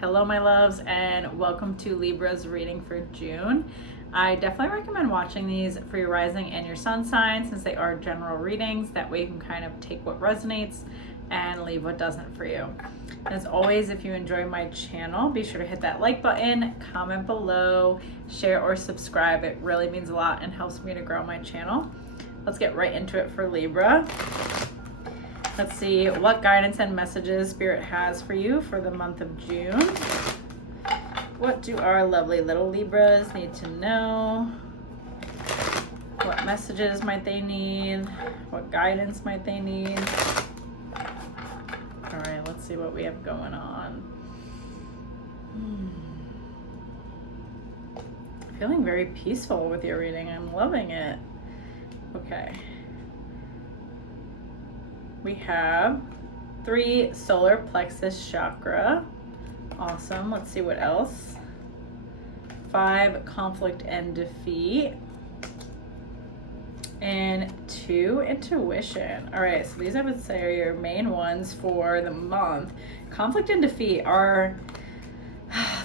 Hello my loves, and welcome to Libra's reading for June. I definitely recommend watching these for your rising and your sun sign, since they are general readings. That way you can kind of take what resonates and leave what doesn't for you. As always, if you enjoy my channel, be sure to hit that like button, comment below, share or subscribe. It really means a lot and helps me to grow my channel. Let's get right into it for Libra. Let's see what guidance and messages Spirit has for you for the month of June. What do our lovely little Libras need to know? What messages might they need? What guidance might they need? All right, let's see what we have going on. Feeling very peaceful with your reading. I'm loving it. Okay. We have 3 solar plexus chakra. Awesome. Let's see what else. 5 conflict and defeat. And 2 intuition. All right, so these I would say are your main ones for the month. Conflict and defeat are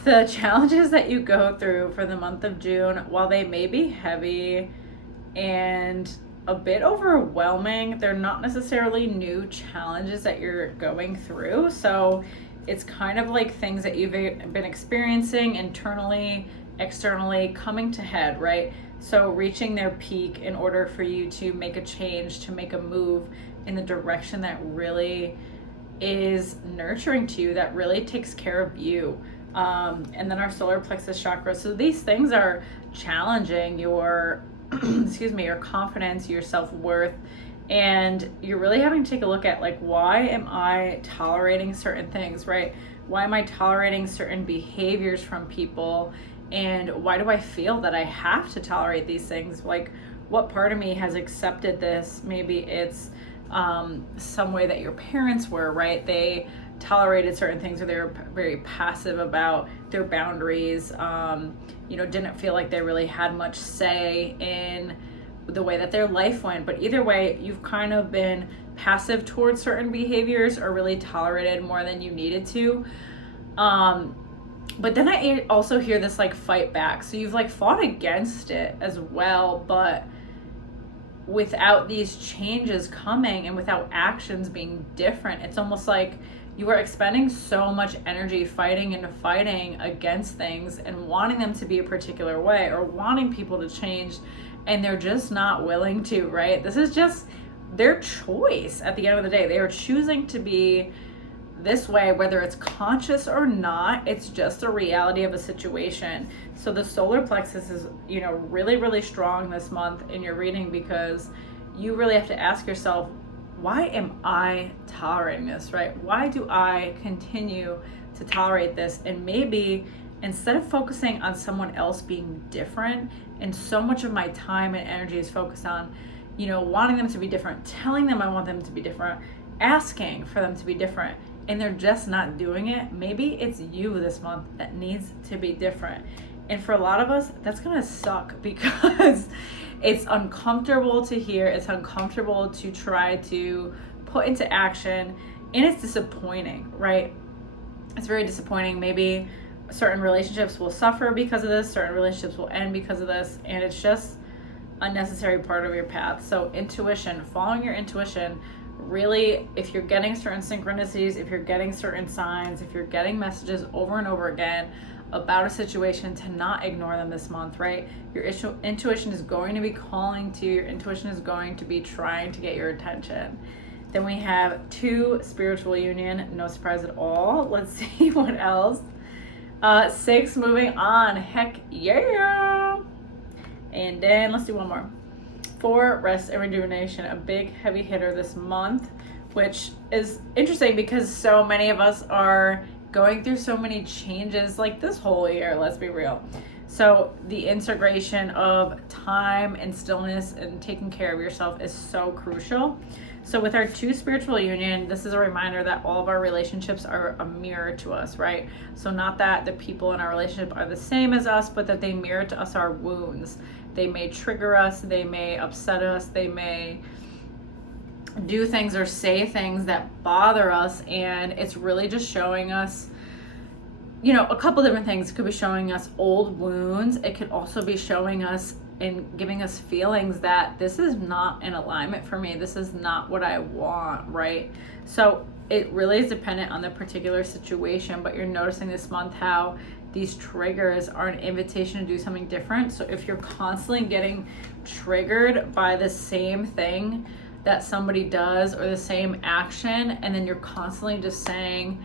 the challenges that you go through for the month of June. While they may be heavy and a bit overwhelming, they're not necessarily new challenges that you're going through. So it's kind of like things that you've been experiencing internally, externally, coming to head, right? So reaching their peak in order for you to make a change, to make a move in the direction that really is nurturing to you, that really takes care of you. And then our solar plexus chakra. So these things are challenging your your confidence, your self-worth, and you're really having to take a look at, like, why am I tolerating certain things, right? Why am I tolerating certain behaviors from people? And why do I feel that I have to tolerate these things? Like, what part of me has accepted this? Maybe it's some way that your parents were, right? They tolerated certain things, or they were very passive about their boundaries, didn't feel like they really had much say in the way that their life went. But either way, you've kind of been passive towards certain behaviors, or really tolerated more than you needed to. But then I also hear this like fight back. So you've like fought against it as well, but without these changes coming and without actions being different, it's almost like you are expending so much energy fighting against things and wanting them to be a particular way, or wanting people to change, and they're just not willing to, right? This is just their choice at the end of the day. They are choosing to be this way, whether it's conscious or not. It's just a reality of a situation. So the solar plexus is, really, really strong this month in your reading, because you really have to ask yourself, why am I tolerating this, right? Why do I continue to tolerate this? And maybe instead of focusing on someone else being different, and so much of my time and energy is focused on, wanting them to be different, telling them I want them to be different, asking for them to be different, and they're just not doing it. Maybe it's you this month that needs to be different. And for a lot of us, that's gonna suck, because it's uncomfortable to hear, it's uncomfortable to try to put into action, and it's disappointing, right? It's very disappointing. Maybe certain relationships will suffer because of this, certain relationships will end because of this, and it's just a necessary part of your path. So intuition, following your intuition, really, if you're getting certain synchronicities, if you're getting certain signs, if you're getting messages over and over again about a situation, to not ignore them this month, right? Your intuition is going to be calling to you. Your intuition is going to be trying to get your attention. Then we have 2 spiritual union, no surprise at all. Let's see what else. 6 moving on, heck yeah. And then let's do one more. 4 rest and rejuvenation, a big heavy hitter this month, which is interesting because so many of us are going through so many changes like this whole year, let's be real. So the integration of time and stillness and taking care of yourself is so crucial. So with our 2 spiritual union, this is a reminder that all of our relationships are a mirror to us, right? So not that the people in our relationship are the same as us, but that they mirror to us our wounds. They may trigger us, they may upset us, they may do things or say things that bother us, and it's really just showing us a couple different things. It could be showing us old wounds. It could also be showing us and giving us feelings that this is not in alignment for me. This is not what I want, right? So it really is dependent on the particular situation, but you're noticing this month how these triggers are an invitation to do something different. So if you're constantly getting triggered by the same thing that somebody does or the same action, and then you're constantly just saying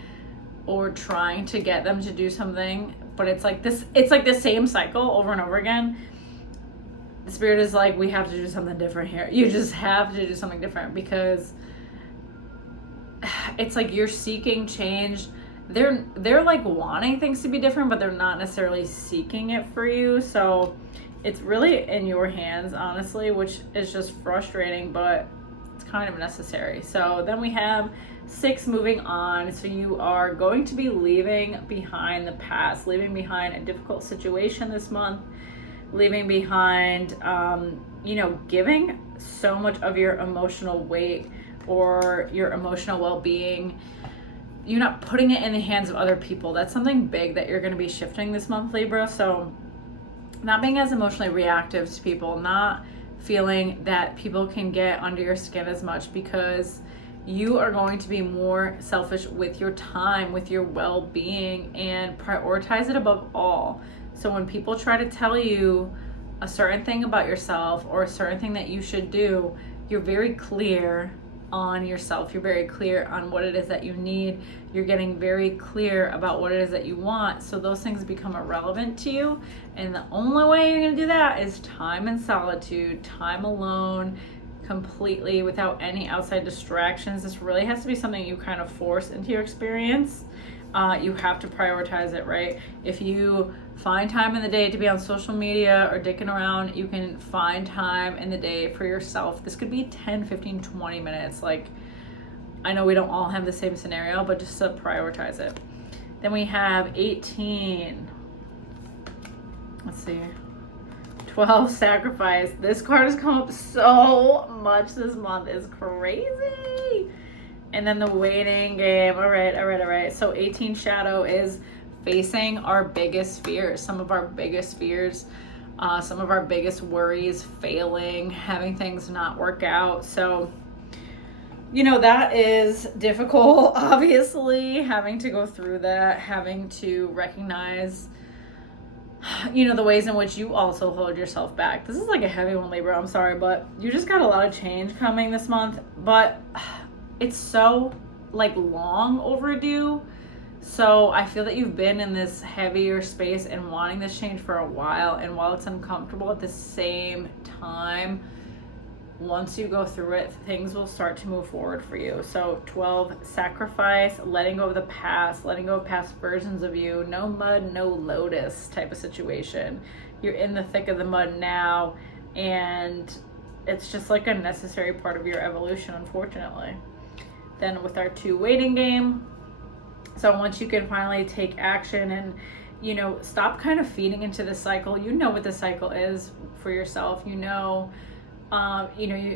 or trying to get them to do something, but it's like the same cycle over and over again, the Spirit is like, we have to do something different here. You just have to do something different, because it's like you're seeking change. They're like wanting things to be different, but they're not necessarily seeking it for you. So it's really in your hands, honestly, which is just frustrating, but it's kind of necessary. So then we have 6 moving on. So you are going to be leaving behind the past, leaving behind a difficult situation this month, leaving behind, giving so much of your emotional weight or your emotional well-being. You're not putting it in the hands of other people. That's something big that you're going to be shifting this month, Libra. So not being as emotionally reactive to people, not feeling that people can get under your skin as much, because you are going to be more selfish with your time, with your well-being, and prioritize it above all. So when people try to tell you a certain thing about yourself or a certain thing that you should do, you're very clear on yourself. You're very clear on what it is that you need. You're getting very clear about what it is that you want. So those things become irrelevant to you. And the only way you're going to do that is time in solitude, time alone, completely without any outside distractions. This really has to be something you kind of force into your experience. You have to prioritize it, right? If you find time in the day to be on social media or dicking around, you can find time in the day for yourself. This could be 10, 15, 20 minutes. Like, I know we don't all have the same scenario, but just to prioritize it. Then we have 18. Let's see. 12, sacrifice. This card has come up so much this month. It's crazy. And then the waiting game. All right. So 18, shadow, is facing our biggest fears, some of our biggest fears, some of our biggest worries, failing, having things not work out. So, that is difficult, obviously, having to go through that, having to recognize, the ways in which you also hold yourself back. This is like a heavy one, Libra. I'm sorry, but you just got a lot of change coming this month, but it's so long overdue. So I feel that you've been in this heavier space and wanting this change for a while. And while it's uncomfortable, at the same time, once you go through it, things will start to move forward for you. So 12, sacrifice, letting go of the past, letting go of past versions of you. No mud, no lotus type of situation. You're in the thick of the mud now, and it's just like a necessary part of your evolution, unfortunately. Then with our 2, waiting game. So once you can finally take action and, stop kind of feeding into the cycle. You know what the cycle is for yourself. You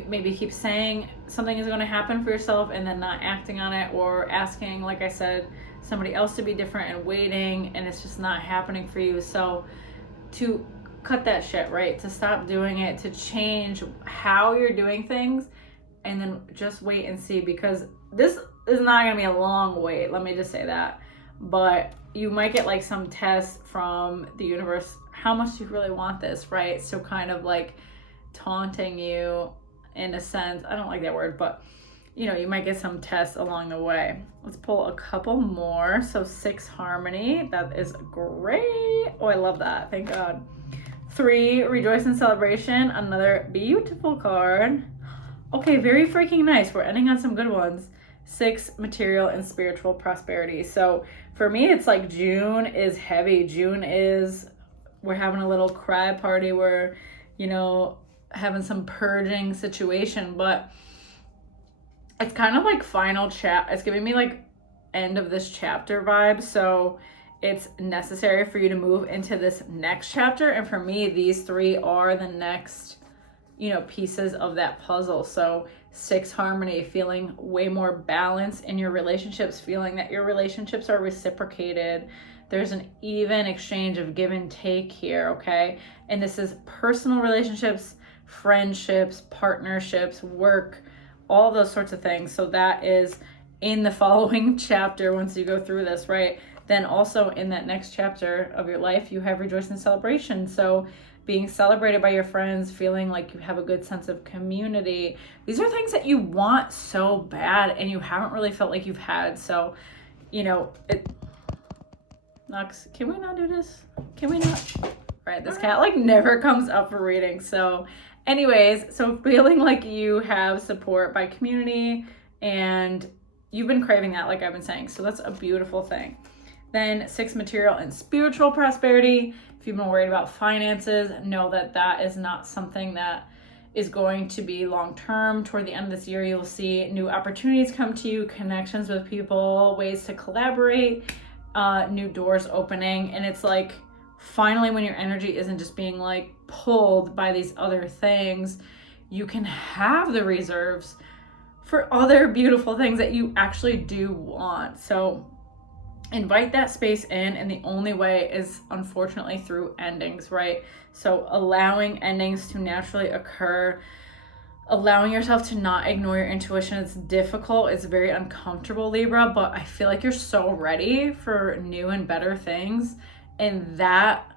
maybe keep saying something is going to happen for yourself and then not acting on it, or asking, like I said, somebody else to be different and waiting, and it's just not happening for you. So to cut that shit, right? To stop doing it, to change how you're doing things, and then just wait and see, because this is not going to be a long wait. Let me just say that. But you might get some test from the universe. How much do you really want this, right? So kind of taunting you in a sense. I don't like that word, but you might get some tests along the way. Let's pull a couple more. So 6, harmony. That is great. Oh, I love that. Thank God. 3, rejoice and celebration. Another beautiful card. Okay, very freaking nice. We're ending on some good ones. 6, material and spiritual prosperity. So for me, it's June is heavy. June is, we're having a little cry party. We're, having some purging situation, but it's kind of final chat. It's giving me end of this chapter vibe. So it's necessary for you to move into this next chapter. And for me, these 3 are the next, pieces of that puzzle. So 6 harmony, feeling way more balance in your relationships, feeling that your relationships are reciprocated. There's an even exchange of give and take here, okay? And this is personal relationships, friendships, partnerships, work, all those sorts of things. So that is in the following chapter once you go through this, right? Then also in that next chapter of your life, you have rejoice and celebration. So being celebrated by your friends, feeling like you have a good sense of community. These are things that you want so bad and you haven't really felt like you've had. So, you know, Knox, can we not do this? Can we not? Right, this cat like never comes up for reading. So anyways, so feeling like you have support by community and you've been craving that, like I've been saying. So that's a beautiful thing. Then 6, material and spiritual prosperity. If you've been worried about finances, know that that is not something that is going to be long-term. Toward the end of this year, you'll see new opportunities come to you, connections with people, ways to collaborate, new doors opening. And it's like, finally, when your energy isn't just being like pulled by these other things, you can have the reserves for other beautiful things that you actually do want. So invite that space in, and the only way is unfortunately through endings, right? So allowing endings to naturally occur, allowing yourself to not ignore your intuition. It's difficult, it's very uncomfortable, Libra, but I feel like you're so ready for new and better things, and that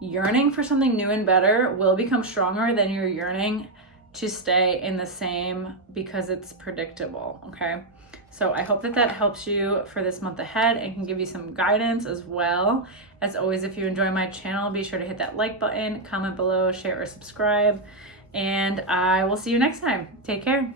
yearning for something new and better will become stronger than your yearning to stay in the same because it's predictable, okay? So I hope that that helps you for this month ahead and can give you some guidance as well. As always, if you enjoy my channel, be sure to hit that like button, comment below, share or subscribe, and I will see you next time. Take care.